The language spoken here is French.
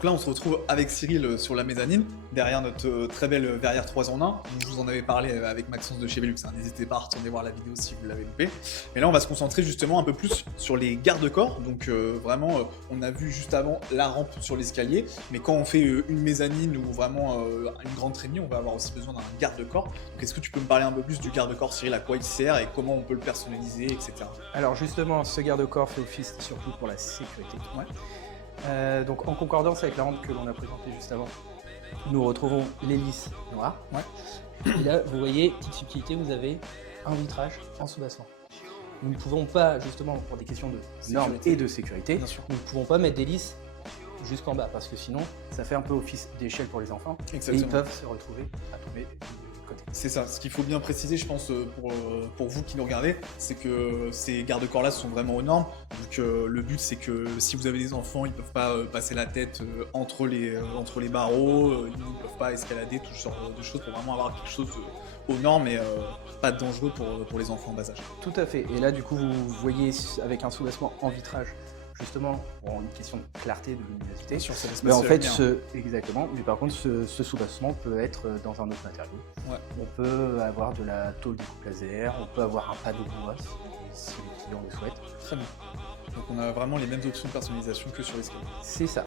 Donc là, on se retrouve avec Cyril sur la mezzanine, derrière notre très belle verrière 3 en 1. Je vous en avais parlé avec Maxence de chez Velux, hein. N'hésitez pas à retourner voir la vidéo si vous l'avez loupé. Mais là, on va se concentrer justement un peu plus sur les garde-corps. Donc vraiment, on a vu juste avant la rampe sur l'escalier, mais quand on fait une mezzanine ou vraiment une grande trémie, on va avoir aussi besoin d'un garde-corps. Donc est-ce que tu peux me parler un peu plus du garde-corps, Cyril, à quoi il sert et comment on peut le personnaliser, etc. Alors justement, ce garde-corps fait office surtout pour la sécurité. Ouais. Donc en concordance avec la rampe que l'on a présentée juste avant, nous retrouvons l'hélice noire. Ouais. Et là, vous voyez, petite subtilité, vous avez un vitrage en soubassement. Nous ne pouvons pas, justement, pour des questions de normes et de sécurité, Bien sûr. nous ne pouvons pas mettre d'hélice jusqu'en bas, parce que sinon, ça fait un peu office d'échelle pour les enfants. Exactement. Et ils peuvent se retrouver à tomber du côté. C'est ça. Ce qu'il faut bien préciser, je pense, pour vous qui nous regardez, c'est que ces garde-corps-là sont vraiment aux normes. Donc, le but, c'est que si vous avez des enfants, ils ne peuvent pas passer la tête entre les barreaux, ils ne peuvent pas escalader, tout ce genre de choses pour vraiment avoir quelque chose aux normes et pas dangereux pour les enfants en bas âge. Tout à fait. Et là, du coup, vous voyez avec un soubassement en vitrage, justement, pour une question de clarté, de luminosité. Sur cet espace. Mais en fait, exactement. Mais par contre, ce soubassement peut être dans un autre matériau. Ouais. On peut avoir de la tôle de coupe laser, on peut avoir un panneau de bois si les clients le souhaitent. Très bien. Donc, on a vraiment les mêmes options de personnalisation que sur l'escalier. C'est ça.